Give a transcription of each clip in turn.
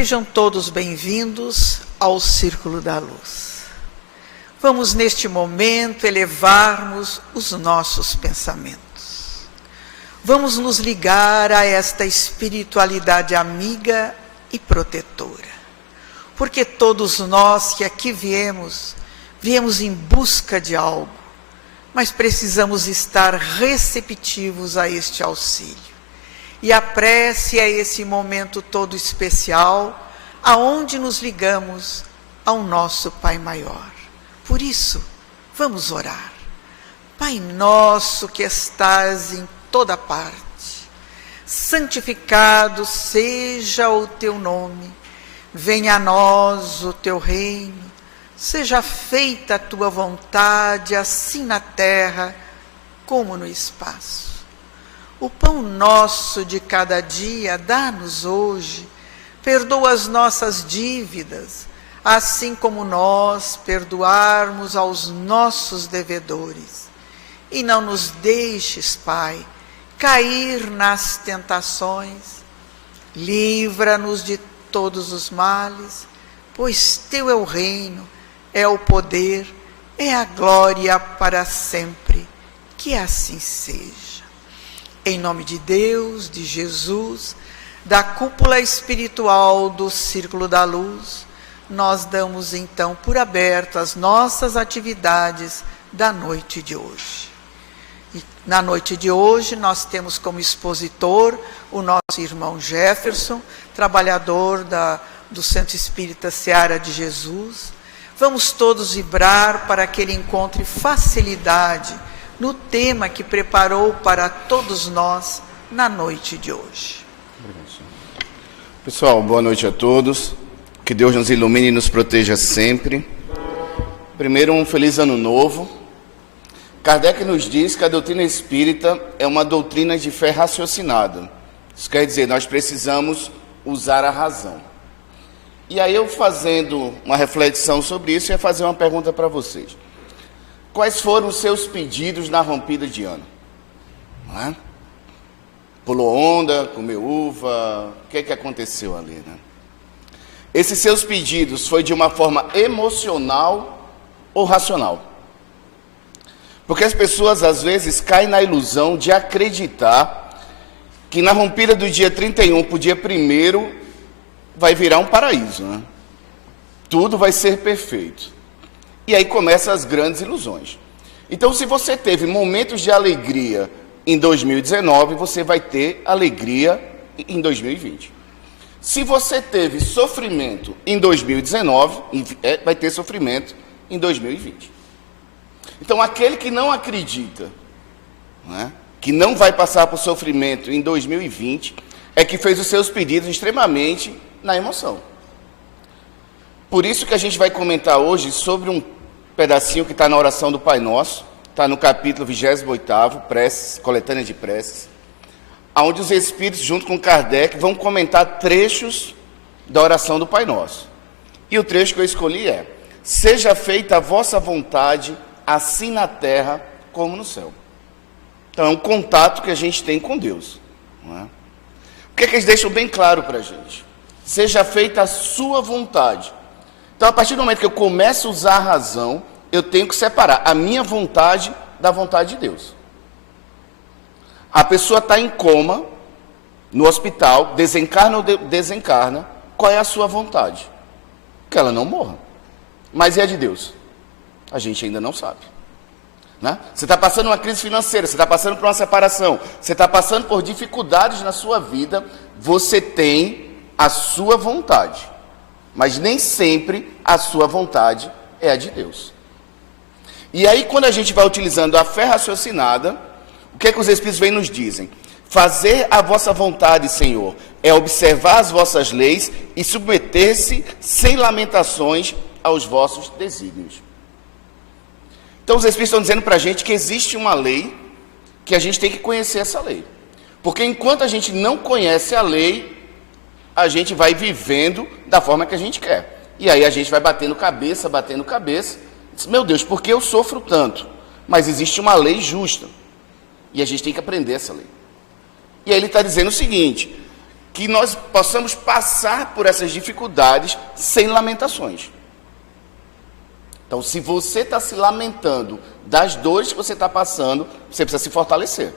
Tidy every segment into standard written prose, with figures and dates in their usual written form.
Sejam todos bem-vindos ao Círculo da Luz. Vamos, neste momento, elevarmos os nossos pensamentos. Vamos nos ligar a esta espiritualidade amiga e protetora. Porque todos nós que aqui viemos em busca de algo, mas precisamos estar receptivos a este auxílio. E a prece é esse momento todo especial, aonde nos ligamos ao nosso Pai Maior. Por isso, vamos orar. Pai nosso que estás em toda parte, santificado seja o teu nome, venha a nós o teu reino, seja feita a tua vontade, assim na terra como no espaço. O pão nosso de cada dia dá-nos hoje, perdoa as nossas dívidas, assim como nós perdoarmos aos nossos devedores. E não nos deixes, Pai, cair nas tentações, livra-nos de todos os males, pois teu é o reino, é o poder, é a glória para sempre, que assim seja. Em nome de Deus, de Jesus, da cúpula espiritual do Círculo da Luz, nós damos então por aberto as nossas atividades da noite de hoje. E na noite de hoje nós temos como expositor o nosso irmão Jefferson, trabalhador do Centro Espírita Seara de Jesus. Vamos todos vibrar para que ele encontre facilidade no tema que preparou para todos nós na noite de hoje. Pessoal, boa noite a todos. Que Deus nos ilumine e nos proteja sempre. Primeiro, um feliz ano novo. Kardec nos diz que a doutrina espírita é uma doutrina de fé raciocinada. Isso quer dizer, nós precisamos usar a razão. E aí eu, fazendo uma reflexão sobre isso, ia fazer uma pergunta para vocês. Quais foram os seus pedidos na rompida de ano? Não é? Pulou onda, comeu uva, o que aconteceu ali, né? Esses seus pedidos foi de uma forma emocional ou racional? Porque as pessoas às vezes caem na ilusão de acreditar que na rompida do dia 31 para o dia 1º vai virar um paraíso, né? Tudo vai ser perfeito. E aí começam as grandes ilusões. Então, se você teve momentos de alegria em 2019, você vai ter alegria em 2020. Se você teve sofrimento em 2019, vai ter sofrimento em 2020. Então, aquele que não acredita, né, que não vai passar por sofrimento em 2020, é que fez os seus pedidos extremamente na emoção. Por isso que a gente vai comentar hoje sobre um pedacinho que está na oração do Pai Nosso, está no capítulo 28º, preces, coletânea de preces, onde os Espíritos, junto com Kardec, vão comentar trechos da oração do Pai Nosso. E o trecho que eu escolhi é: seja feita a vossa vontade, assim na terra como no céu. Então é um contato que a gente tem com Deus. Não é? O que é que eles deixam bem claro para a gente? Seja feita a sua vontade. Então, a partir do momento que eu começo a usar a razão, eu tenho que separar a minha vontade da vontade de Deus. A pessoa está em coma, no hospital, desencarna ou desencarna, qual é a sua vontade? Que ela não morra. Mas e a de Deus? A gente ainda não sabe. Né? Você está passando uma crise financeira, você está passando por uma separação, você está passando por dificuldades na sua vida, você tem a sua vontade. Mas nem sempre a sua vontade é a de Deus. E aí, quando a gente vai utilizando a fé raciocinada, o que é que os Espíritos vêm e nos dizem? Fazer a vossa vontade, Senhor, é observar as vossas leis e submeter-se sem lamentações aos vossos desígnios. Então, os Espíritos estão dizendo para a gente que existe uma lei, que a gente tem que conhecer essa lei. Porque enquanto a gente não conhece a lei, a gente vai vivendo da forma que a gente quer. E aí a gente vai batendo cabeça, diz, meu Deus, por que eu sofro tanto? Mas existe uma lei justa. E a gente tem que aprender essa lei. E aí ele está dizendo o seguinte, que nós possamos passar por essas dificuldades sem lamentações. Então, se você está se lamentando das dores que você está passando, você precisa se fortalecer.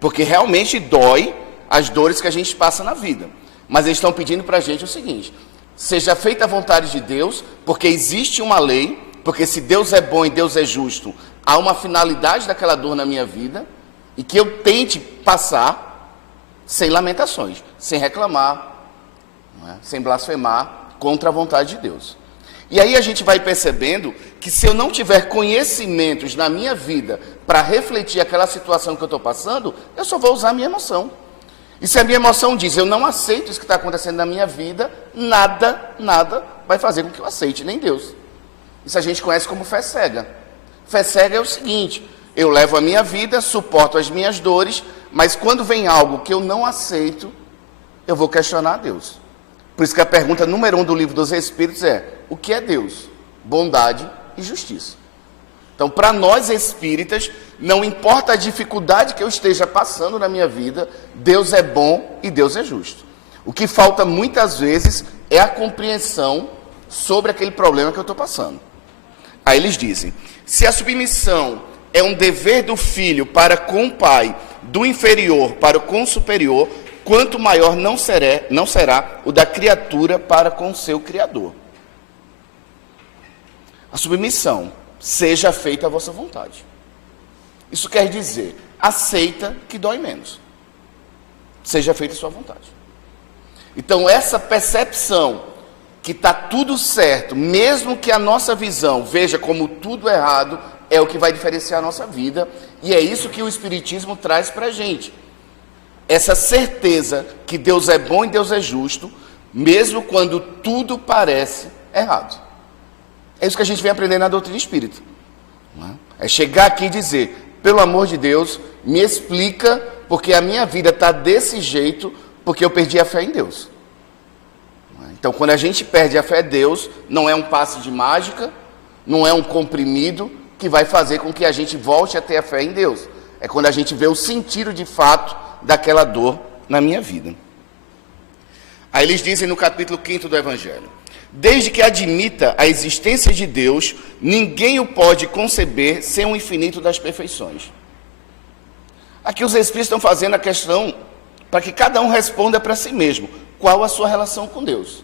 Porque realmente dói as dores que a gente passa na vida. Mas eles estão pedindo para a gente o seguinte: seja feita a vontade de Deus, porque existe uma lei, porque se Deus é bom e Deus é justo, há uma finalidade daquela dor na minha vida, e que eu tente passar sem lamentações, sem reclamar, não é? Sem blasfemar contra a vontade de Deus. E aí a gente vai percebendo que se eu não tiver conhecimentos na minha vida para refletir aquela situação que eu estou passando, eu só vou usar a minha emoção. E se a minha emoção diz, eu não aceito isso que está acontecendo na minha vida, nada vai fazer com que eu aceite, nem Deus. Isso a gente conhece como fé cega. Fé cega é o seguinte: eu levo a minha vida, suporto as minhas dores, mas quando vem algo que eu não aceito, eu vou questionar a Deus. Por isso que a pergunta número 1 do livro dos Espíritos é: o que é Deus? Bondade e justiça. Então, para nós espíritas, não importa a dificuldade que eu esteja passando na minha vida, Deus é bom e Deus é justo. O que falta muitas vezes é a compreensão sobre aquele problema que eu estou passando. Aí eles dizem: se a submissão é um dever do filho para com o pai, do inferior para com o superior, quanto maior não será o da criatura para com o seu Criador. A submissão: seja feita a vossa vontade. Isso quer dizer, aceita que dói menos. Seja feita a sua vontade. Então, essa percepção que está tudo certo, mesmo que a nossa visão veja como tudo errado, é o que vai diferenciar a nossa vida. E é isso que o Espiritismo traz para a gente. Essa certeza que Deus é bom e Deus é justo, mesmo quando tudo parece errado. É isso que a gente vem aprendendo na doutrina espírita. É chegar aqui e dizer: pelo amor de Deus, me explica porque a minha vida está desse jeito, porque eu perdi a fé em Deus. Então, quando a gente perde a fé em Deus, não é um passe de mágica, não é um comprimido que vai fazer com que a gente volte a ter a fé em Deus. É quando a gente vê o sentido de fato daquela dor na minha vida. Aí eles dizem no capítulo 5º do Evangelho: desde que admita a existência de Deus, ninguém o pode conceber sem o infinito das perfeições. Aqui os Espíritos estão fazendo a questão para que cada um responda para si mesmo qual a sua relação com Deus.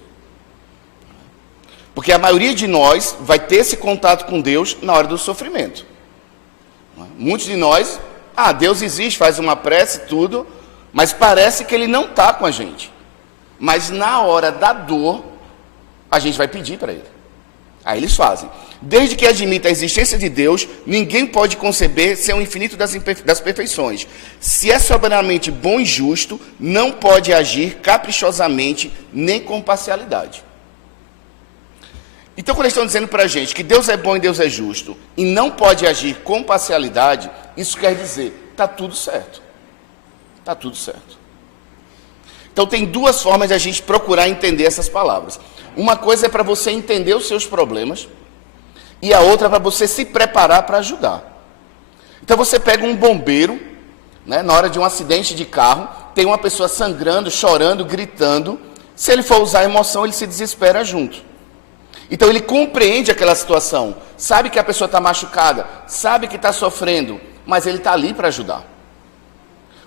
Porque a maioria de nós vai ter esse contato com Deus na hora do sofrimento. Muitos de nós, Deus existe, faz uma prece, tudo, mas parece que Ele não está com a gente. Mas na hora da dor, a gente vai pedir para Ele. Aí eles fazem: desde que admita a existência de Deus, ninguém pode conceber sem o infinito das perfeições. Se é soberanamente bom e justo, não pode agir caprichosamente nem com parcialidade. Então, quando eles estão dizendo para a gente que Deus é bom e Deus é justo, e não pode agir com parcialidade, isso quer dizer: está tudo certo. Está tudo certo. Então, tem duas formas de a gente procurar entender essas palavras. Uma coisa é para você entender os seus problemas, e a outra é para você se preparar para ajudar. Então, você pega um bombeiro, né, na hora de um acidente de carro, tem uma pessoa sangrando, chorando, gritando. Se ele for usar a emoção, ele se desespera junto. Então, ele compreende aquela situação, sabe que a pessoa está machucada, sabe que está sofrendo, mas ele está ali para ajudar.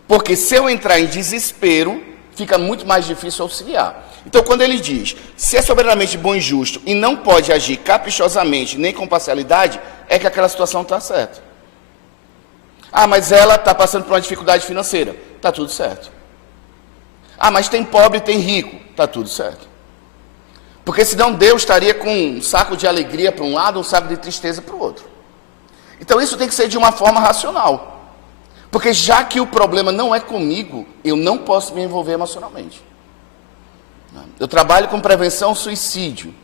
Porque se eu entrar em desespero, fica muito mais difícil auxiliar. Então, quando ele diz: se é soberanamente bom e justo e não pode agir caprichosamente nem com parcialidade, é que aquela situação está certa. Mas ela está passando por uma dificuldade financeira. Está tudo certo. Mas tem pobre e tem rico. Está tudo certo. Porque senão Deus estaria com um saco de alegria para um lado, um saco de tristeza para o outro. Então, isso tem que ser de uma forma racional. Porque já que o problema não é comigo, eu não posso me envolver emocionalmente. Eu trabalho com prevenção ao suicídio.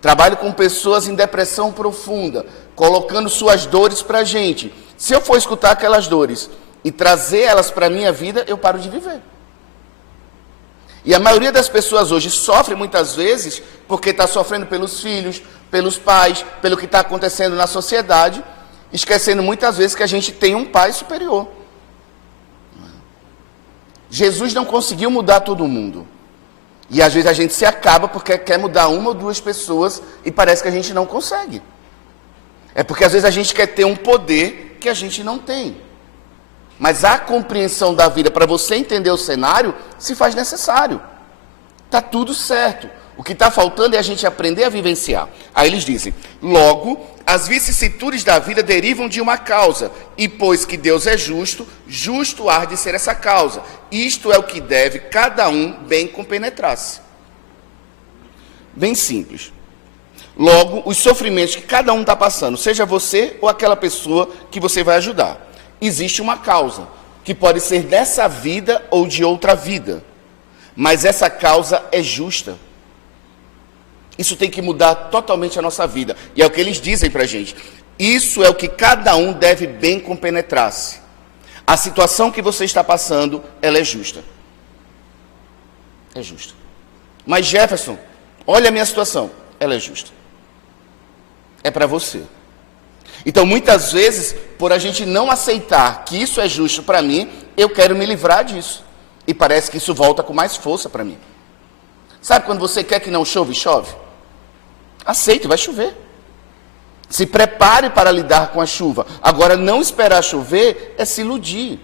Trabalho com pessoas em depressão profunda, colocando suas dores para a gente. Se eu for escutar aquelas dores e trazer elas para a minha vida, eu paro de viver. E a maioria das pessoas hoje sofre muitas vezes porque está sofrendo pelos filhos, pelos pais, pelo que está acontecendo na sociedade, esquecendo muitas vezes que a gente tem um pai superior. Jesus não conseguiu mudar todo mundo. E às vezes a gente se acaba porque quer mudar uma ou duas pessoas e parece que a gente não consegue. É porque às vezes a gente quer ter um poder que a gente não tem. Mas a compreensão da vida, para você entender o cenário, se faz necessário. Está tudo certo. O que está faltando é a gente aprender a vivenciar. Aí eles dizem, logo, as vicissitudes da vida derivam de uma causa, e pois que Deus é justo, justo há de ser essa causa. Isto é o que deve cada um bem compenetrar-se. Bem simples. Logo, os sofrimentos que cada um está passando, seja você ou aquela pessoa que você vai ajudar, existe uma causa, que pode ser dessa vida ou de outra vida. Mas essa causa é justa. Isso tem que mudar totalmente a nossa vida. E é o que eles dizem para a gente. Isso é o que cada um deve bem compenetrar-se. A situação que você está passando, ela é justa. É justa. Mas Jefferson, olha a minha situação. Ela é justa. É para você. Então, muitas vezes, por a gente não aceitar que isso é justo para mim, eu quero me livrar disso. E parece que isso volta com mais força para mim. Sabe quando você quer que não chove, chove? Aceite, vai chover. Se prepare para lidar com a chuva. Agora, não esperar chover é se iludir.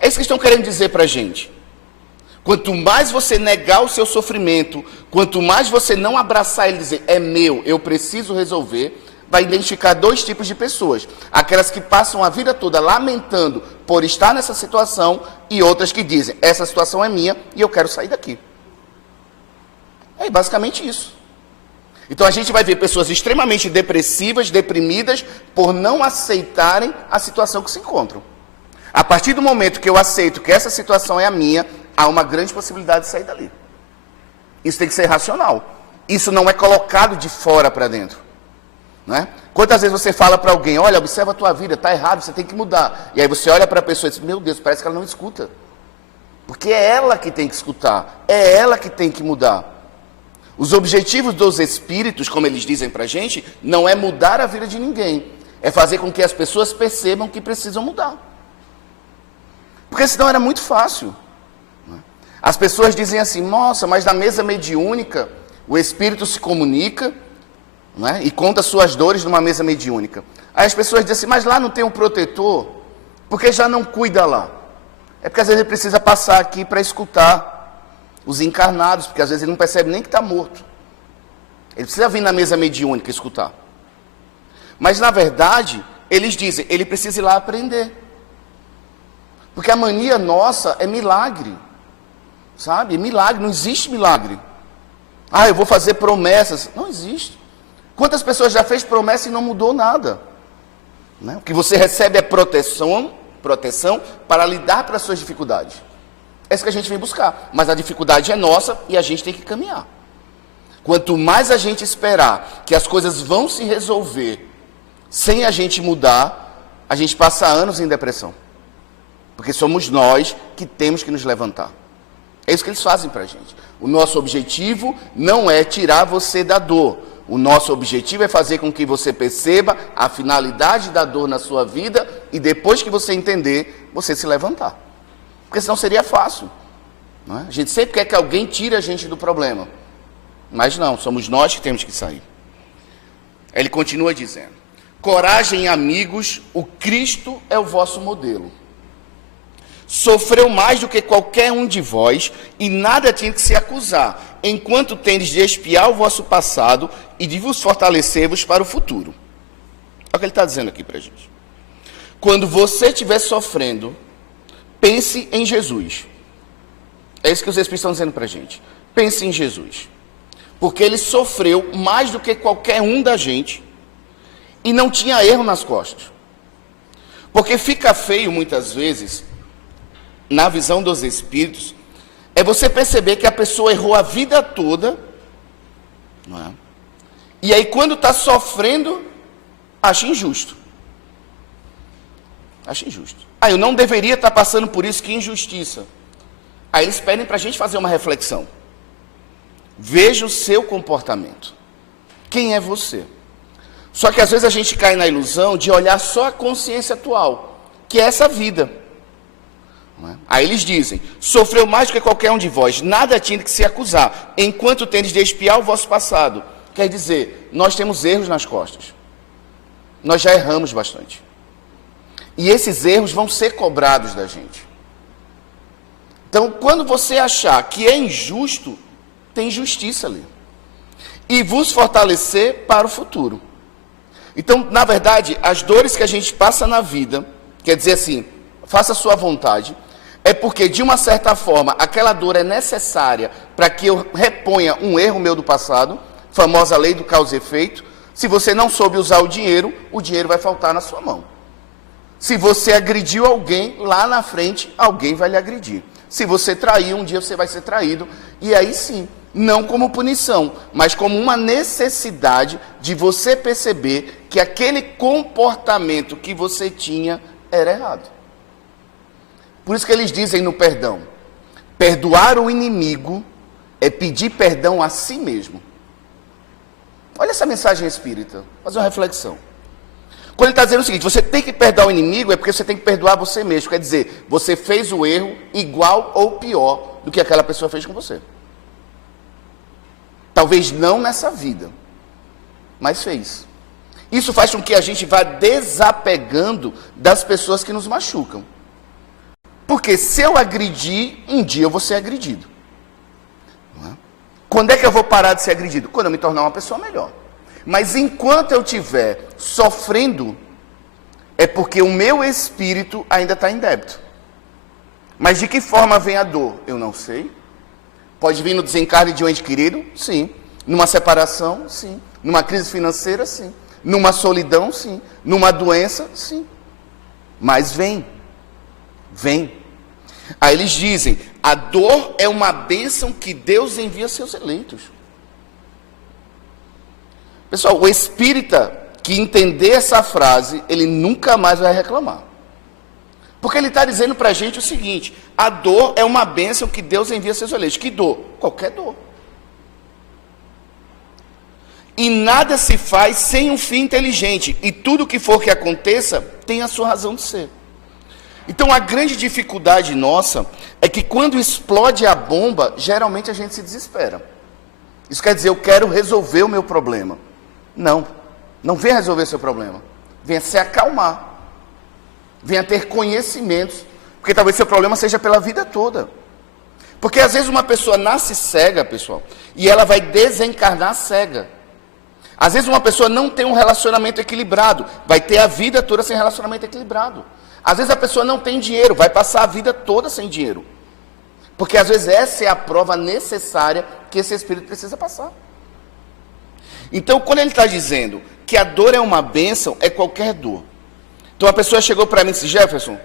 É isso que estão querendo dizer para a gente. Quanto mais você negar o seu sofrimento, quanto mais você não abraçar ele e dizer, é meu, eu preciso resolver, vai identificar dois tipos de pessoas. Aquelas que passam a vida toda lamentando por estar nessa situação e outras que dizem, essa situação é minha e eu quero sair daqui. É basicamente isso. Então a gente vai ver pessoas extremamente depressivas, deprimidas, por não aceitarem a situação que se encontram. A partir do momento que eu aceito que essa situação é a minha, há uma grande possibilidade de sair dali. Isso tem que ser racional. Isso não é colocado de fora para dentro. Não é? Quantas vezes você fala para alguém, olha, observa a tua vida, está errado, você tem que mudar. E aí você olha para a pessoa e diz, meu Deus, parece que ela não escuta. Porque é ela que tem que escutar, é ela que tem que mudar. Os objetivos dos espíritos, como eles dizem para a gente, não é mudar a vida de ninguém. É fazer com que as pessoas percebam que precisam mudar. Porque senão era muito fácil. As pessoas dizem assim, nossa, mas na mesa mediúnica, o espírito se comunica, né, e conta suas dores numa mesa mediúnica. Aí as pessoas dizem assim, mas lá não tem um protetor, porque já não cuida lá. É porque às vezes ele precisa passar aqui para escutar os encarnados, porque às vezes ele não percebe nem que está morto. Ele precisa vir na mesa mediúnica escutar. Mas na verdade, eles dizem, ele precisa ir lá aprender. Porque a mania nossa é milagre. Sabe? É milagre, não existe milagre. Ah, eu vou fazer promessas. Não existe. Quantas pessoas já fez promessa e não mudou nada? Né? O que você recebe é proteção para lidar para as suas dificuldades. É isso que a gente vem buscar. Mas a dificuldade é nossa e a gente tem que caminhar. Quanto mais a gente esperar que as coisas vão se resolver sem a gente mudar, a gente passa anos em depressão. Porque somos nós que temos que nos levantar. É isso que eles fazem para a gente. O nosso objetivo não é tirar você da dor. O nosso objetivo é fazer com que você perceba a finalidade da dor na sua vida e depois que você entender, você se levantar. Porque senão seria fácil. Não é? A gente sempre quer que alguém tire a gente do problema. Mas não, somos nós que temos que sair. Ele continua dizendo, coragem, amigos, o Cristo é o vosso modelo. Sofreu mais do que qualquer um de vós, e nada tinha que se acusar, enquanto tendes de expiar o vosso passado e de vos fortalecer-vos para o futuro. É o que ele está dizendo aqui para a gente. Quando você estiver sofrendo, pense em Jesus. É isso que os Espíritos estão dizendo para a gente. Pense em Jesus. Porque ele sofreu mais do que qualquer um da gente, e não tinha erro nas costas. Porque fica feio muitas vezes, na visão dos espíritos, é você perceber que a pessoa errou a vida toda, não é? E aí quando está sofrendo, acha injusto. Acha injusto. Ah, eu não deveria estar passando por isso, que injustiça. Aí eles pedem para a gente fazer uma reflexão. Veja o seu comportamento. Quem é você? Só que às vezes a gente cai na ilusão de olhar só a consciência atual, que é essa vida. Aí eles dizem, sofreu mais do que qualquer um de vós, nada tinha que se acusar, enquanto tendes de expiar o vosso passado. Quer dizer, nós temos erros nas costas. Nós já erramos bastante. E esses erros vão ser cobrados da gente. Então, quando você achar que é injusto, tem justiça ali. E vos fortalecer para o futuro. Então, na verdade, as dores que a gente passa na vida, quer dizer assim, faça a sua vontade, é porque, de uma certa forma, aquela dor é necessária para que eu reponha um erro meu do passado, famosa lei do causa e efeito. Se você não soube usar o dinheiro vai faltar na sua mão. Se você agrediu alguém, lá na frente, alguém vai lhe agredir. Se você traiu, um dia você vai ser traído. E aí sim, não como punição, mas como uma necessidade de você perceber que aquele comportamento que você tinha era errado. Por isso que eles dizem no perdão, perdoar o inimigo é pedir perdão a si mesmo. Olha essa mensagem espírita, fazer uma reflexão. Quando ele está dizendo o seguinte, você tem que perdoar o inimigo, é porque você tem que perdoar você mesmo. Quer dizer, você fez o erro igual ou pior do que aquela pessoa fez com você. Talvez não nessa vida, mas fez. Isso faz com que a gente vá desapegando das pessoas que nos machucam. Porque se eu agredir, um dia eu vou ser agredido. Não é? Quando é que eu vou parar de ser agredido? Quando eu me tornar uma pessoa melhor. Mas enquanto eu estiver sofrendo, é porque o meu espírito ainda está em débito. Mas de que forma vem a dor? Eu não sei. Pode vir no desencarne de um ente querido? Sim. Numa separação? Sim. Numa crise financeira? Sim. Numa solidão? Sim. Numa doença? Sim. Mas vem. Vem. Aí eles dizem, a dor é uma bênção que Deus envia a seus eleitos. Pessoal, o espírita que entender essa frase, ele nunca mais vai reclamar. Porque ele está dizendo para a gente o seguinte, a dor é uma bênção que Deus envia a seus eleitos. Que dor? Qualquer dor. E nada se faz sem um fim inteligente. E tudo que for que aconteça, tem a sua razão de ser. Então, a grande dificuldade nossa é que quando explode a bomba, geralmente a gente se desespera. Isso quer dizer, eu quero resolver o meu problema. Não, não venha resolver seu problema. Venha se acalmar. Venha ter conhecimentos. Porque talvez seu problema seja pela vida toda. Porque às vezes uma pessoa nasce cega, pessoal, e ela vai desencarnar cega. Às vezes uma pessoa não tem um relacionamento equilibrado, vai ter a vida toda sem relacionamento equilibrado. Às vezes a pessoa não tem dinheiro, vai passar a vida toda sem dinheiro. Porque às vezes essa é a prova necessária que esse espírito precisa passar. Então, quando ele está dizendo que a dor é uma bênção, é qualquer dor. Então, a pessoa chegou para mim e disse, Jefferson,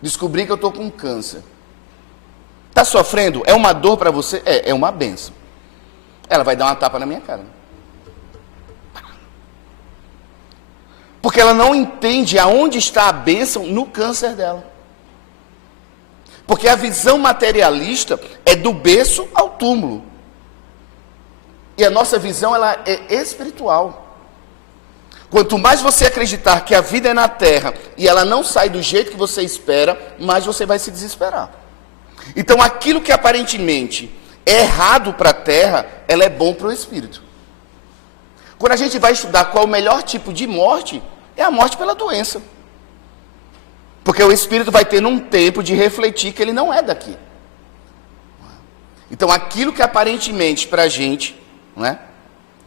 descobri que eu estou com câncer. Está sofrendo? É uma dor para você? É uma bênção. Ela vai dar uma tapa na minha cara. Porque ela não entende aonde está a bênção no câncer dela. Porque a visão materialista é do berço ao túmulo. E a nossa visão ela é espiritual. Quanto mais você acreditar que a vida é na terra e ela não sai do jeito que você espera, mais você vai se desesperar. Então aquilo que aparentemente é errado para a terra, ela é bom para o espírito. Quando a gente vai estudar qual é o melhor tipo de morte, é a morte pela doença. Porque o espírito vai ter um tempo de refletir que ele não é daqui. Então aquilo que aparentemente para a gente, não é?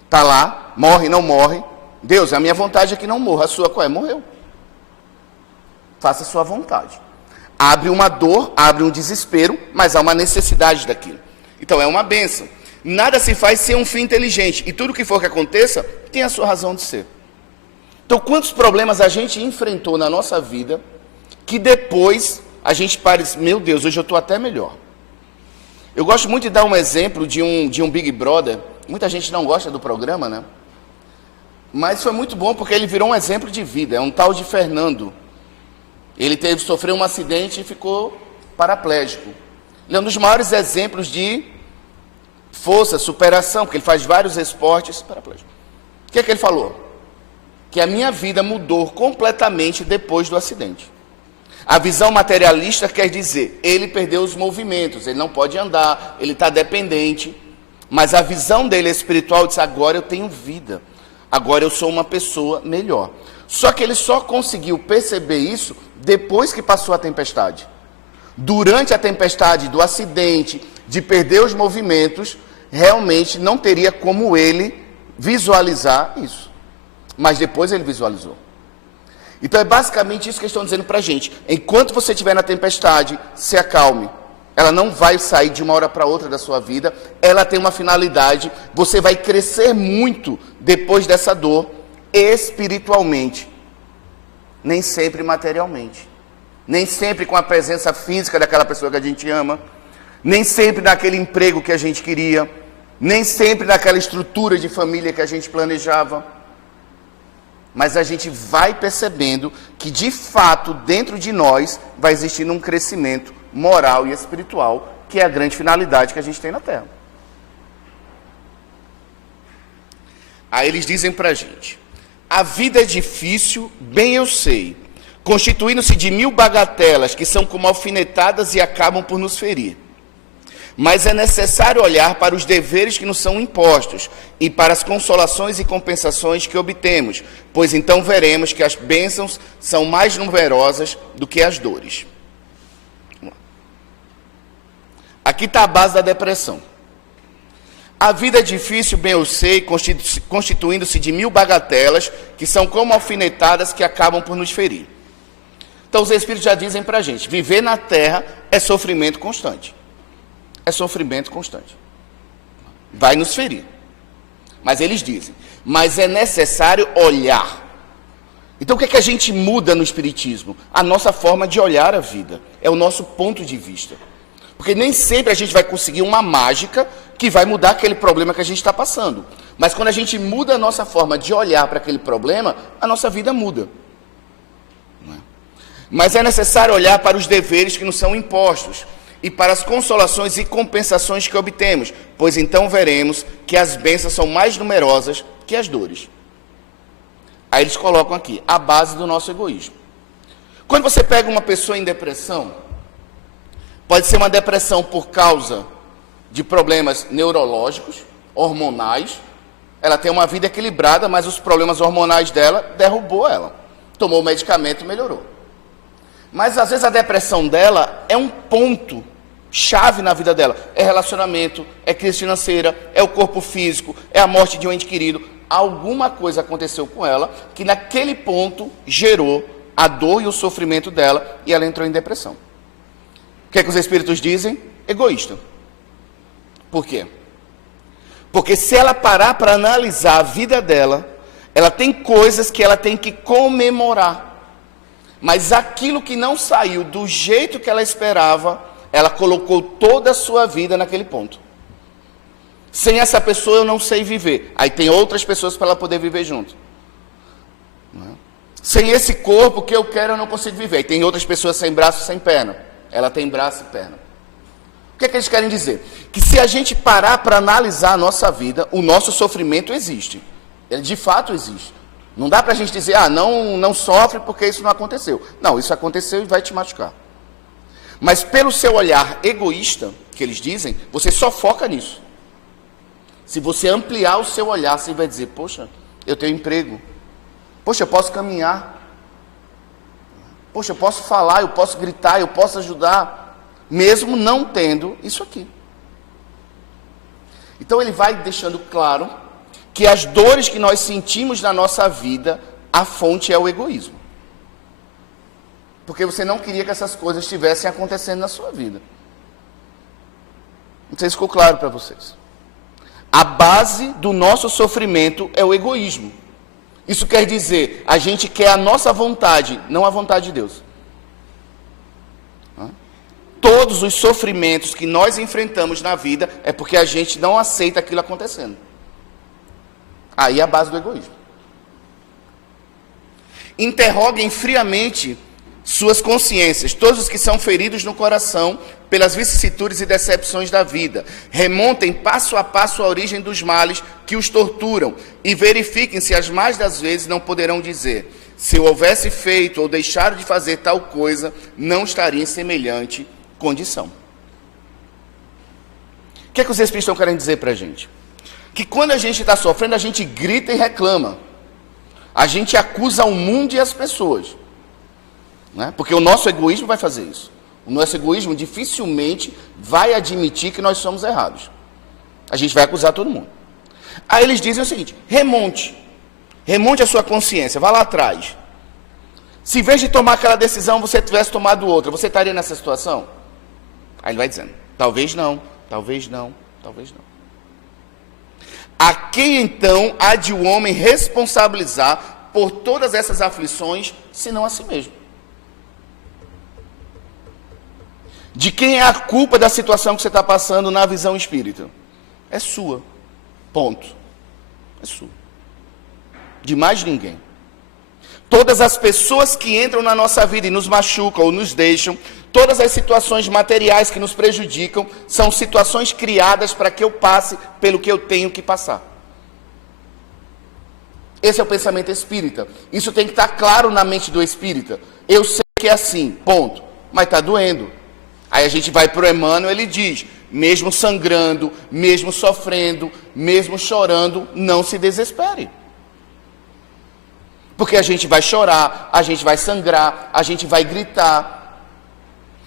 Está lá, morre, não morre. Deus, a minha vontade é que não morra. A sua qual é? Morreu. Faça a sua vontade. Abre uma dor, abre um desespero, mas há uma necessidade daquilo. Então é uma bênção. Nada se faz sem um fim inteligente. E tudo que for que aconteça, tem a sua razão de ser. Então quantos problemas a gente enfrentou na nossa vida, que depois a gente parece, meu Deus, hoje eu estou até melhor. Eu gosto muito de dar um exemplo de um Big Brother. Muita gente não gosta do programa, né? Mas foi muito bom porque ele virou um exemplo de vida. É um tal de Fernando. Ele sofreu um acidente e ficou paraplégico. Ele é um dos maiores exemplos de força, superação, porque ele faz vários esportes paraplégico. O que é que ele falou? Que a minha vida mudou completamente depois do acidente. A visão materialista quer dizer, ele perdeu os movimentos, ele não pode andar, ele está dependente. Mas a visão dele espiritual diz, agora eu tenho vida, agora eu sou uma pessoa melhor. Só que ele só conseguiu perceber isso depois que passou a tempestade. Durante a tempestade do acidente, de perder os movimentos, realmente não teria como ele visualizar isso. Mas depois ele visualizou. Então é basicamente isso que eles estão dizendo para a gente. Enquanto você estiver na tempestade, se acalme. Ela não vai sair de uma hora para outra da sua vida. Ela tem uma finalidade. Você vai crescer muito depois dessa dor, espiritualmente. Nem sempre materialmente. Nem sempre com a presença física daquela pessoa que a gente ama. Nem sempre naquele emprego que a gente queria. Nem sempre naquela estrutura de família que a gente planejava. Mas a gente vai percebendo que, de fato, dentro de nós, vai existindo um crescimento moral e espiritual, que é a grande finalidade que a gente tem na Terra. Aí eles dizem pra gente, a vida é difícil, bem eu sei, constituindo-se de 1000 bagatelas que são como alfinetadas e acabam por nos ferir. Mas é necessário olhar para os deveres que nos são impostos e para as consolações e compensações que obtemos, pois então veremos que as bênçãos são mais numerosas do que as dores. Aqui está a base da depressão. A vida é difícil, bem eu sei, constituindo-se de 1000 bagatelas que são como alfinetadas que acabam por nos ferir. Então os Espíritos já dizem para a gente, viver na Terra é sofrimento constante. É sofrimento constante. Vai nos ferir. Mas eles dizem, mas é necessário olhar. Então o que é que a gente muda no Espiritismo? A nossa forma de olhar a vida. É o nosso ponto de vista. Porque nem sempre a gente vai conseguir uma mágica que vai mudar aquele problema que a gente está passando. Mas quando a gente muda a nossa forma de olhar para aquele problema, a nossa vida muda. Não é? Mas é necessário olhar para os deveres que nos são impostos e para as consolações e compensações que obtemos, pois então veremos que as bênçãos são mais numerosas que as dores. Aí eles colocam aqui, a base do nosso egoísmo. Quando você pega uma pessoa em depressão, pode ser uma depressão por causa de problemas neurológicos, hormonais. Ela tem uma vida equilibrada, mas os problemas hormonais dela derrubou ela. Tomou o medicamento e melhorou. Mas às vezes a depressão dela é um ponto chave na vida dela. É relacionamento, é crise financeira, é o corpo físico, é a morte de um ente querido. Alguma coisa aconteceu com ela que naquele ponto gerou a dor e o sofrimento dela e ela entrou em depressão. O que é que os Espíritos dizem? Egoísta. Por quê? Porque se ela parar para analisar a vida dela, ela tem coisas que ela tem que comemorar. Mas aquilo que não saiu do jeito que ela esperava, ela colocou toda a sua vida naquele ponto. Sem essa pessoa eu não sei viver. Aí tem outras pessoas para ela poder viver junto. Não é? Sem esse corpo que eu quero eu não consigo viver. Aí tem outras pessoas sem braço e sem perna. Ela tem braço e perna. O que é que eles querem dizer? Que se a gente parar para analisar a nossa vida, o nosso sofrimento existe. Ele de fato existe. Não dá para a gente dizer, não sofre porque isso não aconteceu. Não, isso aconteceu e vai te machucar. Mas pelo seu olhar egoísta, que eles dizem, você só foca nisso. Se você ampliar o seu olhar, você vai dizer, poxa, eu tenho emprego. Poxa, eu posso caminhar. Poxa, eu posso falar, eu posso gritar, eu posso ajudar, mesmo não tendo isso aqui. Então ele vai deixando claro que as dores que nós sentimos na nossa vida, a fonte é o egoísmo. Porque você não queria que essas coisas estivessem acontecendo na sua vida. Não sei se ficou claro para vocês. A base do nosso sofrimento é o egoísmo. Isso quer dizer, a gente quer a nossa vontade, não a vontade de Deus. Todos os sofrimentos que nós enfrentamos na vida é porque a gente não aceita aquilo acontecendo. Aí é a base do egoísmo. Interroguem friamente suas consciências, todos os que são feridos no coração pelas vicissitudes e decepções da vida. Remontem passo a passo a origem dos males que os torturam e verifiquem se as mais das vezes não poderão dizer: se eu houvesse feito ou deixado de fazer tal coisa, não estaria em semelhante condição. O que é que os Espíritos estão querendo dizer para a gente? Que quando a gente está sofrendo, a gente grita e reclama. A gente acusa o mundo e as pessoas. Né? Porque o nosso egoísmo vai fazer isso. O nosso egoísmo dificilmente vai admitir que nós somos errados. A gente vai acusar todo mundo. Aí eles dizem o seguinte: remonte a sua consciência, vá lá atrás. Se em vez de tomar aquela decisão, você tivesse tomado outra, você estaria nessa situação? Aí ele vai dizendo: talvez não, talvez não, talvez não. A quem então há de o homem responsabilizar por todas essas aflições, senão a si mesmo? De quem é a culpa da situação que você está passando na visão espírita? É sua. Ponto. É sua. De mais ninguém. Todas as pessoas que entram na nossa vida e nos machucam ou nos deixam, todas as situações materiais que nos prejudicam, são situações criadas para que eu passe pelo que eu tenho que passar. Esse é o pensamento espírita. Isso tem que estar claro na mente do espírita. Eu sei que é assim, ponto. Mas está doendo. Aí a gente vai para o Emmanuel, ele diz: mesmo sangrando, mesmo sofrendo, mesmo chorando, não se desespere. Porque a gente vai chorar, a gente vai sangrar, a gente vai gritar.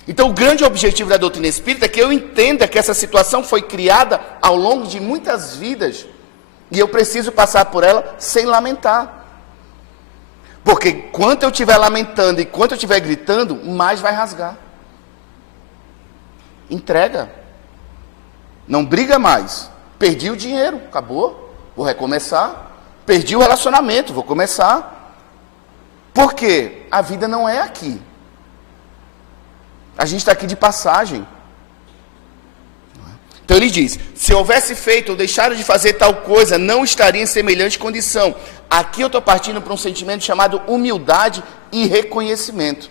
Então o grande objetivo da doutrina espírita é que eu entenda que essa situação foi criada ao longo de muitas vidas. E eu preciso passar por ela sem lamentar. Porque quanto eu estiver lamentando e quanto eu estiver gritando, mais vai rasgar. Entrega. Não briga mais. Perdi o dinheiro, acabou. Vou recomeçar. Perdi o relacionamento, vou começar. Por quê? A vida não é aqui. A gente está aqui de passagem. Então ele diz: se houvesse feito ou deixado de fazer tal coisa, não estaria em semelhante condição. Aqui eu estou partindo para um sentimento chamado humildade e reconhecimento.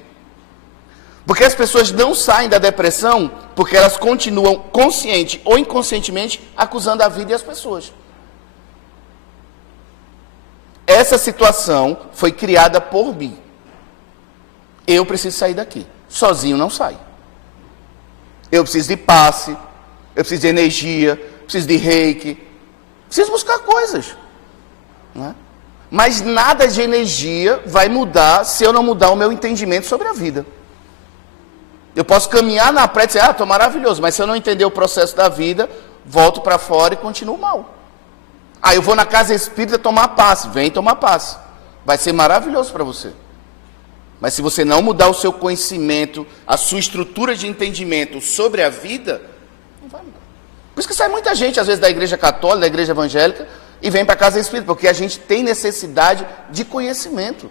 Porque as pessoas não saem da depressão porque elas continuam, consciente ou inconscientemente, acusando a vida e as pessoas. Essa situação foi criada por mim. Eu preciso sair daqui. Sozinho não sai. Eu preciso de passe, eu preciso de energia, preciso de reiki, preciso buscar coisas. Não é? Mas nada de energia vai mudar se eu não mudar o meu entendimento sobre a vida. Eu posso caminhar na praia e dizer: estou maravilhoso, mas se eu não entender o processo da vida, volto para fora e continuo mal. Aí eu vou na casa espírita tomar passe, vem tomar passe. Vai ser maravilhoso para você. Mas se você não mudar o seu conhecimento, a sua estrutura de entendimento sobre a vida, não vai mudar. Por isso que sai muita gente, às vezes, da igreja católica, da igreja evangélica, e vem para a casa espírita, porque a gente tem necessidade de conhecimento.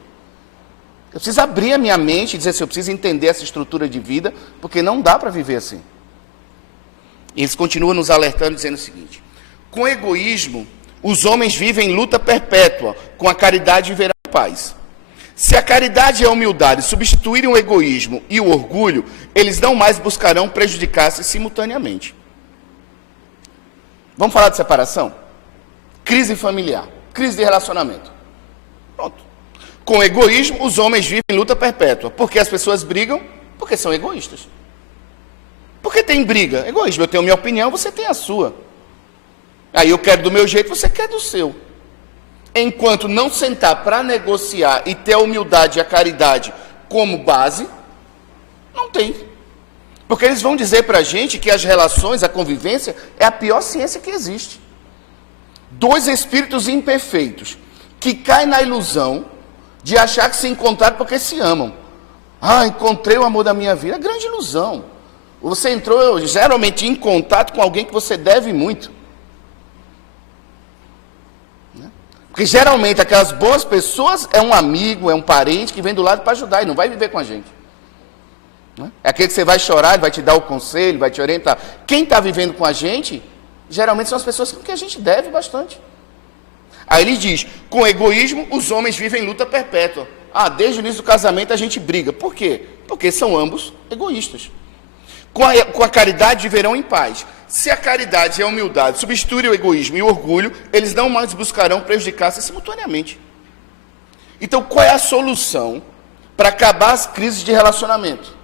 Eu preciso abrir a minha mente e dizer assim: eu preciso entender essa estrutura de vida, porque não dá para viver assim. E eles continuam nos alertando, dizendo o seguinte: com egoísmo, os homens vivem em luta perpétua, com a caridade viverão em paz. Se a caridade e a humildade substituírem o egoísmo e o orgulho, eles não mais buscarão prejudicar-se simultaneamente. Vamos falar de separação? Crise familiar, crise de relacionamento. Pronto. Com egoísmo, os homens vivem em luta perpétua. Por que as pessoas brigam? Porque são egoístas. Por que tem briga? Egoísmo. Eu tenho a minha opinião, você tem a sua. Aí eu quero do meu jeito, você quer do seu. Enquanto não sentar para negociar e ter a humildade e a caridade como base, não tem. Porque eles vão dizer para a gente que as relações, a convivência, é a pior ciência que existe. Dois espíritos imperfeitos que caem na ilusão de achar que se encontraram porque se amam. Encontrei o amor da minha vida. É grande ilusão. Você entrou geralmente em contato com alguém que você deve muito. Porque geralmente aquelas boas pessoas é um amigo, é um parente que vem do lado para ajudar e não vai viver com a gente. É aquele que você vai chorar, ele vai te dar o conselho, vai te orientar. Quem está vivendo com a gente, geralmente são as pessoas com que a gente deve bastante. Aí ele diz: com egoísmo, os homens vivem em luta perpétua. Desde o início do casamento a gente briga. Por quê? Porque são ambos egoístas. Com a caridade viverão em paz. Se a caridade e a humildade substituírem o egoísmo e o orgulho, eles não mais buscarão prejudicar-se simultaneamente. Então, qual é a solução para acabar as crises de relacionamento?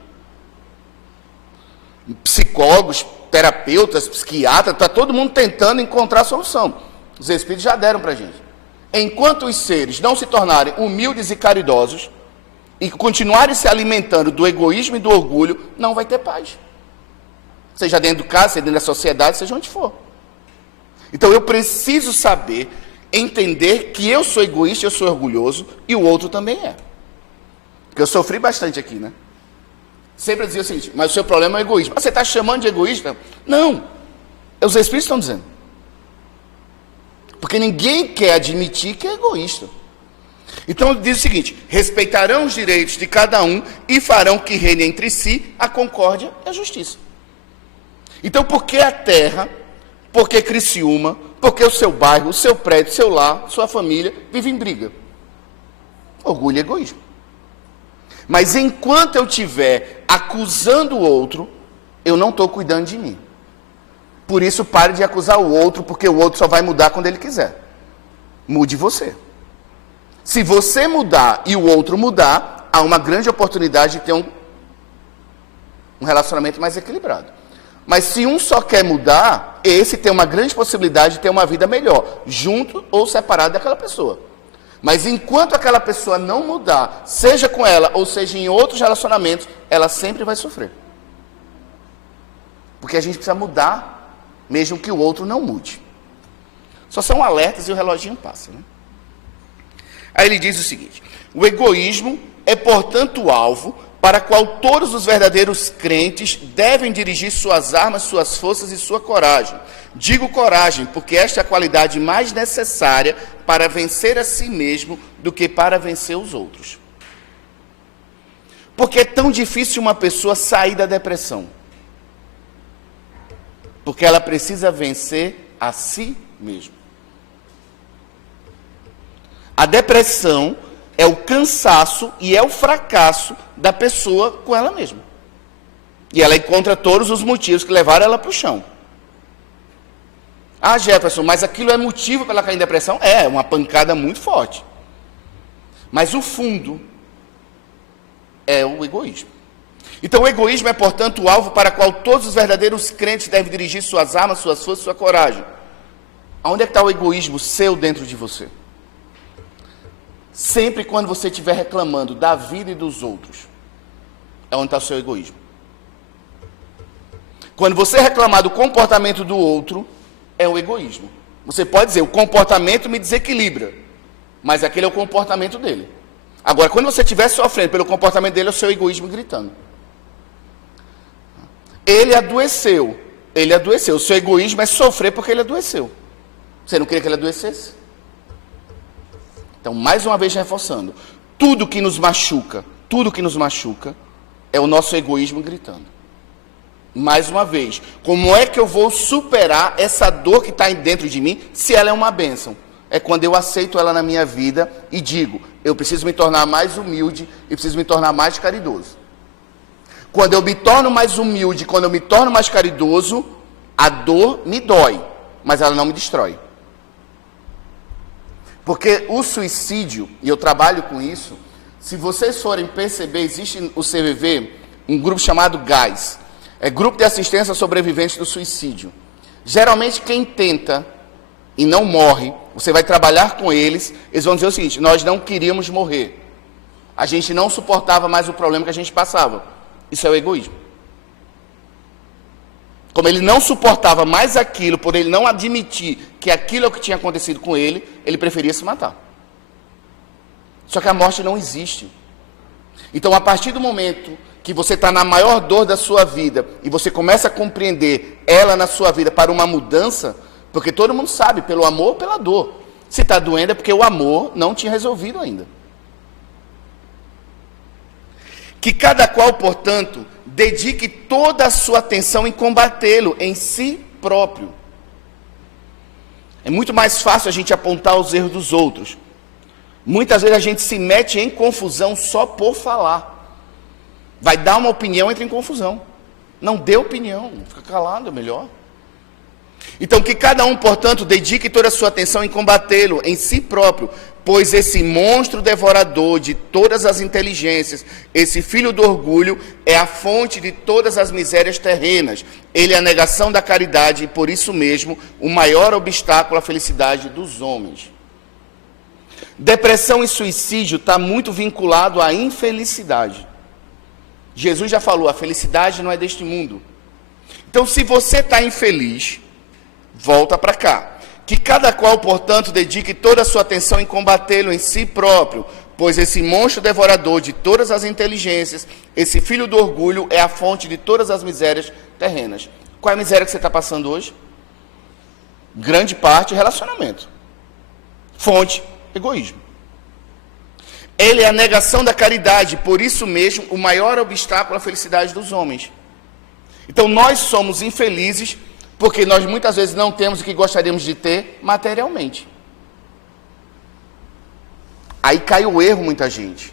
Psicólogos, terapeutas, psiquiatras, está todo mundo tentando encontrar a solução. Os Espíritos já deram para a gente. Enquanto os seres não se tornarem humildes e caridosos e continuarem se alimentando do egoísmo e do orgulho, não vai ter paz. Seja dentro do caso, seja dentro da sociedade, seja onde for. Então eu preciso saber, entender que eu sou egoísta, eu sou orgulhoso e o outro também é. Porque eu sofri bastante aqui, né? Sempre dizia o seguinte, mas o seu problema é o egoísmo. Ah, você está chamando de egoísta? Não. Os Espíritos estão dizendo. Porque ninguém quer admitir que é egoísta. Então ele diz o seguinte, respeitarão os direitos de cada um e farão que reine entre si a concórdia e a justiça. Então por que a terra, por que Criciúma, por que o seu bairro, o seu prédio, o seu lar, sua família vive em briga? Orgulho e egoísmo. Mas enquanto eu estiver acusando o outro, eu não estou cuidando de mim. Por isso, pare de acusar o outro, porque o outro só vai mudar quando ele quiser. Mude você. Se você mudar e o outro mudar, há uma grande oportunidade de ter um relacionamento mais equilibrado. Mas se um só quer mudar, esse tem uma grande possibilidade de ter uma vida melhor, junto ou separado daquela pessoa. Mas enquanto aquela pessoa não mudar, seja com ela ou seja em outros relacionamentos, ela sempre vai sofrer. Porque a gente precisa mudar, mesmo que o outro não mude. Só são alertas e o reloginho passa, né? Aí ele diz o seguinte, o egoísmo é, portanto, o alvo para qual todos os verdadeiros crentes devem dirigir suas armas, suas forças e sua coragem. Digo coragem, porque esta é a qualidade mais necessária para vencer a si mesmo do que para vencer os outros. Por que é tão difícil uma pessoa sair da depressão? Porque ela precisa vencer a si mesma. A depressão é o cansaço e é o fracasso da pessoa com ela mesma. E ela encontra todos os motivos que levaram ela para o chão. Ah, Jefferson, mas aquilo é motivo para ela cair em depressão? É, uma pancada muito forte. Mas o fundo é o egoísmo. Então o egoísmo é, portanto, o alvo para qual todos os verdadeiros crentes devem dirigir suas armas, suas forças, sua coragem. Aonde é que está o egoísmo seu dentro de você? Sempre quando você estiver reclamando da vida e dos outros, é onde está o seu egoísmo. Quando você reclamar do comportamento do outro, é o egoísmo. Você pode dizer, o comportamento me desequilibra, mas aquele é o comportamento dele. Agora, quando você estiver sofrendo pelo comportamento dele, é o seu egoísmo gritando. Ele adoeceu. O seu egoísmo é sofrer porque ele adoeceu. Você não queria que ele adoecesse? Então, mais uma vez reforçando, tudo que nos machuca é o nosso egoísmo gritando. Mais uma vez, como é que eu vou superar essa dor que está dentro de mim, se ela é uma bênção? É quando eu aceito ela na minha vida e digo, eu preciso me tornar mais humilde e preciso me tornar mais caridoso. Quando eu me torno mais humilde, quando eu me torno mais caridoso, a dor me dói, mas ela não me destrói. Porque o suicídio, e eu trabalho com isso, se vocês forem perceber, existe no CVV um grupo chamado GAS, é Grupo de Assistência a Sobreviventes do Suicídio. Geralmente quem tenta e não morre, você vai trabalhar com eles, eles vão dizer o seguinte, nós não queríamos morrer. A gente não suportava mais o problema que a gente passava. Isso é o egoísmo. Como ele não suportava mais aquilo, por ele não admitir que aquilo é o que tinha acontecido com ele, ele preferia se matar. Só que a morte não existe. Então, a partir do momento que você está na maior dor da sua vida e você começa a compreender ela na sua vida para uma mudança, porque todo mundo sabe, pelo amor ou pela dor. Se está doendo é porque o amor não tinha resolvido ainda. Que cada qual, portanto, dedique toda a sua atenção em combatê-lo em si próprio. É muito mais fácil a gente apontar os erros dos outros. Muitas vezes a gente se mete em confusão só por falar. Vai dar uma opinião, entra em confusão. Não dê opinião, fica calado, é melhor. Então, que cada um, portanto, dedique toda a sua atenção em combatê-lo em si próprio, pois esse monstro devorador de todas as inteligências, esse filho do orgulho, é a fonte de todas as misérias terrenas. Ele é a negação da caridade e, por isso mesmo, o maior obstáculo à felicidade dos homens. Depressão e suicídio está muito vinculado à infelicidade. Jesus já falou, a felicidade não é deste mundo. Então, se você está infeliz, volta para cá. Que cada qual, portanto, dedique toda a sua atenção em combatê-lo em si próprio, pois esse monstro devorador de todas as inteligências, esse filho do orgulho, é a fonte de todas as misérias terrenas. Qual é a miséria que você está passando hoje? Grande parte, relacionamento. Fonte, egoísmo. Ele é a negação da caridade, por isso mesmo, o maior obstáculo à felicidade dos homens. Então, nós somos infelizes porque nós muitas vezes não temos o que gostaríamos de ter materialmente. Aí cai o erro, muita gente.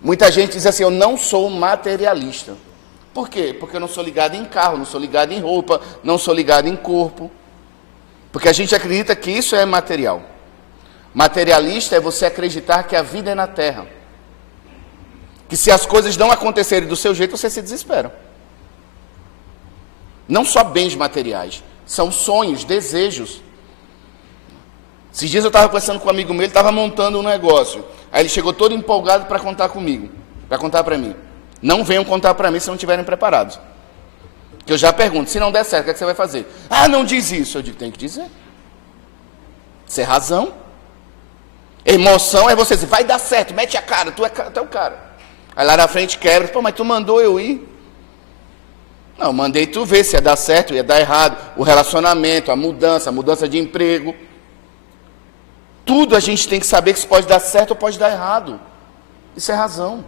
Muita gente diz assim, eu não sou materialista. Por quê? Porque eu não sou ligado em carro, não sou ligado em roupa, não sou ligado em corpo. Porque a gente acredita que isso é material. Materialista é você acreditar que a vida é na terra. Que se as coisas não acontecerem do seu jeito, você se desespera. Não só bens materiais, são sonhos, desejos. Esses dias eu estava conversando com um amigo meu, ele estava montando um negócio. Aí ele chegou todo empolgado para contar comigo, para contar para mim. Não venham contar para mim se não estiverem preparados. Que eu já pergunto, se não der certo, o que é que você vai fazer? Ah, não diz isso. Eu digo, tem que dizer. Isso é razão. Emoção é você dizer, vai dar certo, mete a cara, tu é o cara. Aí lá na frente quebra, pô, mas tu mandou eu ir. Não, mandei tu ver se ia dar certo, ia dar errado. O relacionamento, a mudança de emprego. Tudo a gente tem que saber que isso pode dar certo ou pode dar errado. Isso é razão.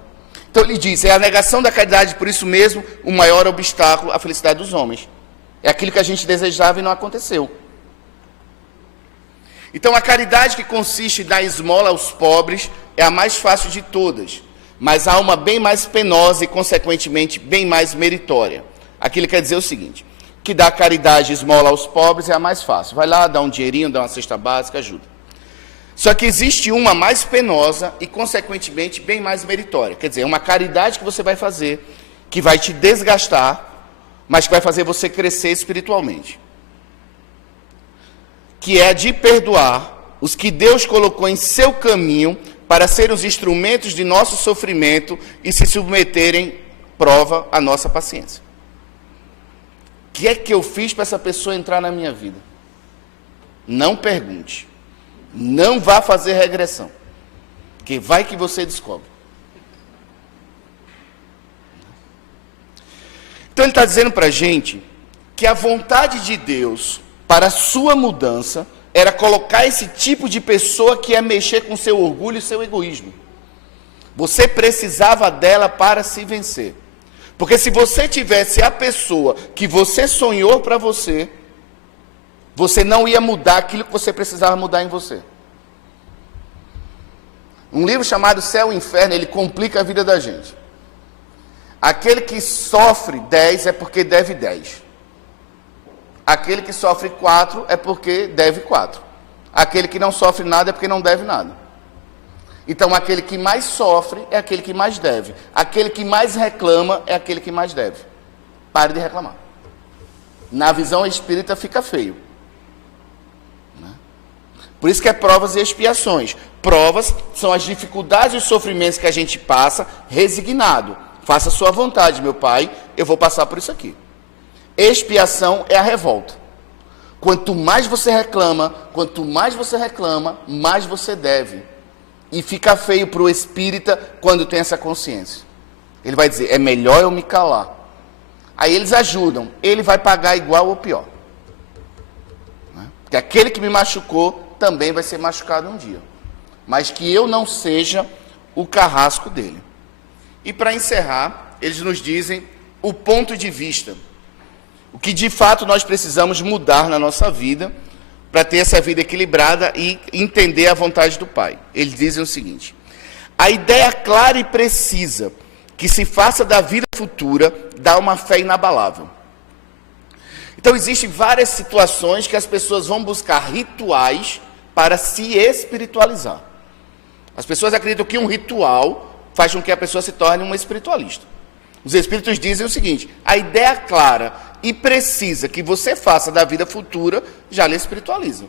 Então ele diz, é a negação da caridade, por isso mesmo, o maior obstáculo à felicidade dos homens. É aquilo que a gente desejava e não aconteceu. Então a caridade que consiste em dar esmola aos pobres é a mais fácil de todas, mas há uma bem mais penosa e, consequentemente, bem mais meritória. Aquilo quer dizer o seguinte, que dar caridade e esmola aos pobres é a mais fácil. Vai lá, dá um dinheirinho, dá uma cesta básica, ajuda. Só que existe uma mais penosa e, consequentemente, bem mais meritória. Quer dizer, é uma caridade que você vai fazer, que vai te desgastar, mas que vai fazer você crescer espiritualmente. Que é a de perdoar os que Deus colocou em seu caminho para serem os instrumentos de nosso sofrimento e se submeterem prova à nossa paciência. O que é que eu fiz para essa pessoa entrar na minha vida? Não pergunte. Não vá fazer regressão. Que vai que você descobre. Então ele está dizendo para a gente que a vontade de Deus para a sua mudança era colocar esse tipo de pessoa que ia mexer com seu orgulho e seu egoísmo. Você precisava dela para se vencer. Porque se você tivesse a pessoa que você sonhou para você, você não ia mudar aquilo que você precisava mudar em você. Um livro chamado Céu e Inferno, ele complica a vida da gente. Aquele que sofre 10 é porque deve 10. Aquele que sofre 4 é porque deve 4. Aquele que não sofre nada é porque não deve nada. Então, aquele que mais sofre é aquele que mais deve. Aquele que mais reclama é aquele que mais deve. Pare de reclamar. Na visão espírita fica feio. Por isso que é provas e expiações. Provas são as dificuldades e os sofrimentos que a gente passa resignado. Faça a sua vontade, meu Pai, eu vou passar por isso aqui. Expiação é a revolta. Quanto mais você reclama, mais você deve. E fica feio para o espírita quando tem essa consciência. Ele vai dizer, é melhor eu me calar. Aí eles ajudam, ele vai pagar igual ou pior. Porque aquele que me machucou também vai ser machucado um dia. Mas que eu não seja o carrasco dele. E para encerrar, eles nos dizem o ponto de vista. O que de fato nós precisamos mudar na nossa vida para ter essa vida equilibrada e entender a vontade do Pai. Eles dizem o seguinte: a ideia clara e precisa que se faça da vida futura dá uma fé inabalável. Então existem várias situações que as pessoas vão buscar rituais para se espiritualizar. As pessoas acreditam que um ritual faz com que a pessoa se torne uma espiritualista. Os espíritos dizem o seguinte: a ideia clara e precisa que você faça da vida futura já lhe espiritualiza.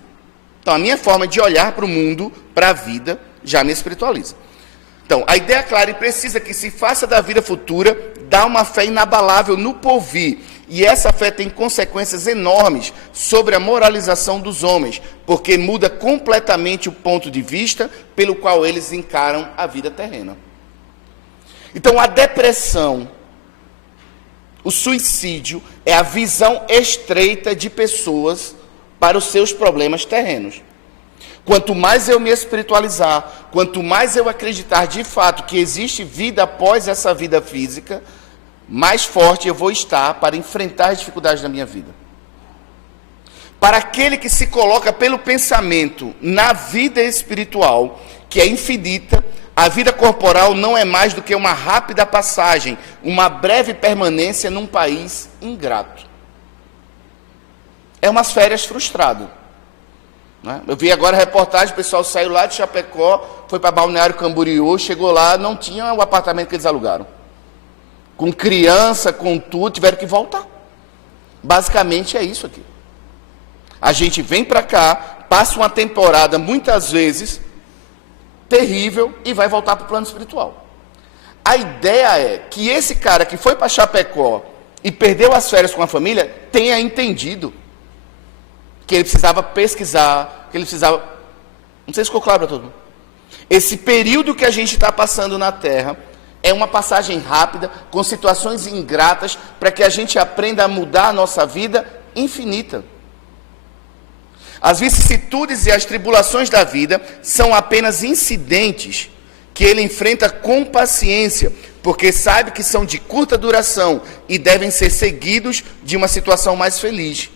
Então a minha forma de olhar para o mundo, para a vida, já me espiritualiza. Então, a ideia clara e precisa que se faça da vida futura dá uma fé inabalável no porvir. E essa fé tem consequências enormes sobre a moralização dos homens, porque muda completamente o ponto de vista pelo qual eles encaram a vida terrena. Então, a depressão, o suicídio, é a visão estreita de pessoas para os seus problemas terrenos. Quanto mais eu me espiritualizar, quanto mais eu acreditar de fato que existe vida após essa vida física, mais forte eu vou estar para enfrentar as dificuldades da minha vida. Para aquele que se coloca pelo pensamento na vida espiritual, que é infinita, a vida corporal não é mais do que uma rápida passagem, uma breve permanência num país ingrato. É umas férias frustradas. Eu vi agora a reportagem, o pessoal saiu lá de Chapecó, foi para Balneário Camboriú, chegou lá, não tinha o apartamento que eles alugaram. Com criança, com tudo, tiveram que voltar. Basicamente é isso aqui. A gente vem para cá, passa uma temporada, muitas vezes, terrível, e vai voltar para o plano espiritual. A ideia é que esse cara que foi para Chapecó e perdeu as férias com a família, tenha entendido que ele precisava pesquisar, que ele precisava... Não sei se ficou claro para todo mundo. Esse período que a gente está passando na Terra é uma passagem rápida, com situações ingratas, para que a gente aprenda a mudar a nossa vida infinita. As vicissitudes e as tribulações da vida são apenas incidentes que ele enfrenta com paciência, porque sabe que são de curta duração e devem ser seguidos de uma situação mais feliz.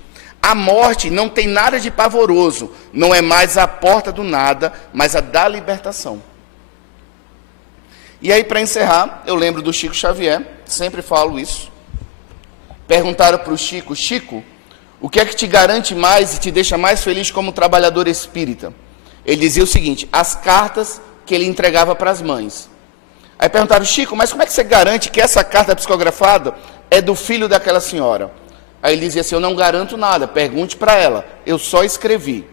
A morte não tem nada de pavoroso, não é mais a porta do nada, mas a da libertação. E aí, para encerrar, eu lembro do Chico Xavier, sempre falo isso. Perguntaram para o Chico: Chico, o que é que te garante mais e te deixa mais feliz como trabalhador espírita? Ele dizia o seguinte: as cartas que ele entregava para as mães. Aí perguntaram: Chico, mas como é que você garante que essa carta psicografada é do filho daquela senhora? Aí ele dizia assim: eu não garanto nada, pergunte para ela, eu só escrevi.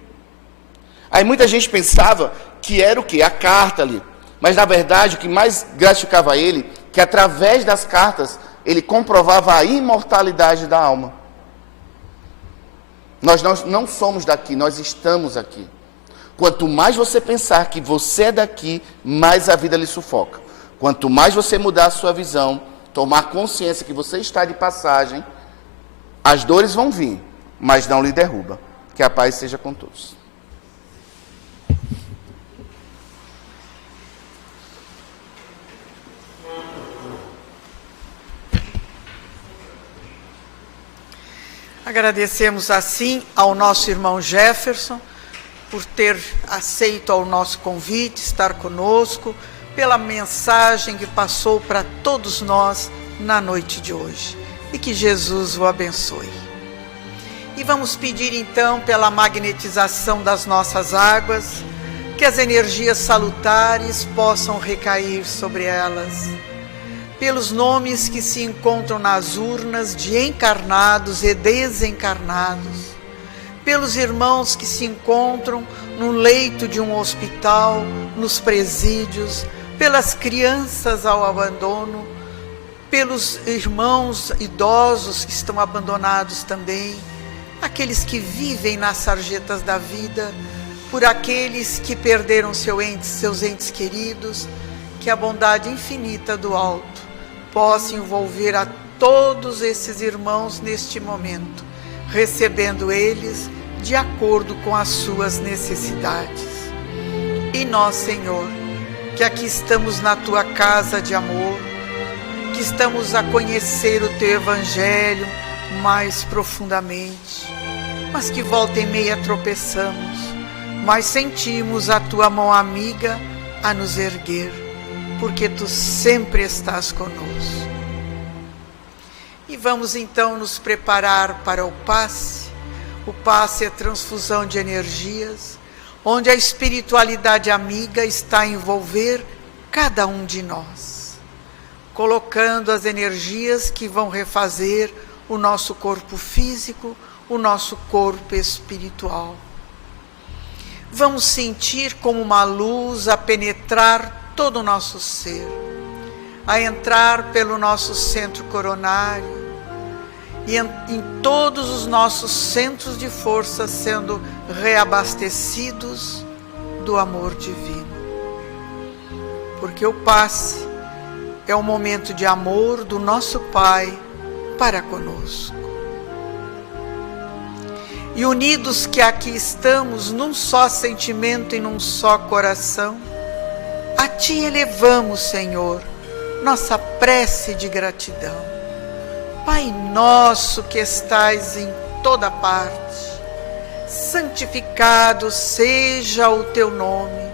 Aí muita gente pensava que era o quê? A carta ali. Mas na verdade o que mais gratificava ele, que através das cartas ele comprovava a imortalidade da alma. Nós não somos daqui, nós estamos aqui. Quanto mais você pensar que você é daqui, mais a vida lhe sufoca. Quanto mais você mudar a sua visão, tomar consciência que você está de passagem, as dores vão vir, mas não lhe derruba. Que a paz seja com todos. Agradecemos assim ao nosso irmão Jefferson por ter aceito ao nosso convite, estar conosco, pela mensagem que passou para todos nós na noite de hoje. E que Jesus o abençoe. E vamos pedir então pela magnetização das nossas águas, que as energias salutares possam recair sobre elas, pelos nomes que se encontram nas urnas de encarnados e desencarnados, pelos irmãos que se encontram no leito de um hospital, nos presídios, pelas crianças ao abandono, pelos irmãos idosos que estão abandonados também, aqueles que vivem nas sarjetas da vida, por aqueles que perderam seus entes queridos, que a bondade infinita do alto possa envolver a todos esses irmãos neste momento, recebendo eles de acordo com as suas necessidades. E nós, Senhor, que aqui estamos na Tua casa de amor, que estamos a conhecer o Teu Evangelho mais profundamente, mas que volta e meia tropeçamos, mas sentimos a Tua mão amiga a nos erguer, porque Tu sempre estás conosco. E vamos então nos preparar para o passe. O passe é transfusão de energias, onde a espiritualidade amiga está a envolver cada um de nós, colocando as energias que vão refazer o nosso corpo físico, o nosso corpo espiritual. Vamos sentir como uma luz a penetrar todo o nosso ser, a entrar pelo nosso centro coronário e em todos os nossos centros de força sendo reabastecidos do amor divino. Porque o passe é um momento de amor do nosso Pai para conosco. E unidos que aqui estamos num só sentimento e num só coração, a Ti elevamos, Senhor, nossa prece de gratidão. Pai nosso que estais em toda parte, santificado seja o Teu nome.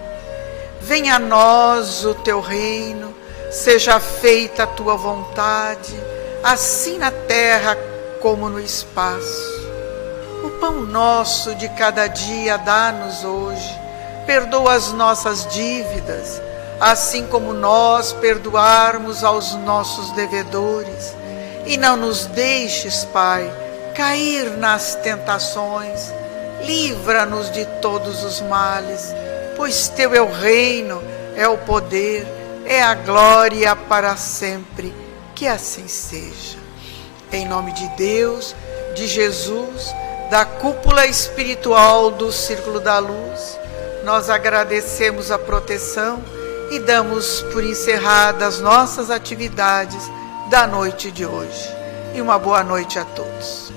Venha a nós o Teu reino, seja feita a Tua vontade, assim na terra como no espaço. O pão nosso de cada dia dá-nos hoje. Perdoa as nossas dívidas, assim como nós perdoarmos aos nossos devedores. E não nos deixes, Pai, cair nas tentações. Livra-nos de todos os males, pois Teu é o reino, é o poder, é a glória para sempre. Que assim seja. Em nome de Deus, de Jesus, da cúpula espiritual do Círculo da Luz, nós agradecemos a proteção e damos por encerradas nossas atividades da noite de hoje. E uma boa noite a todos.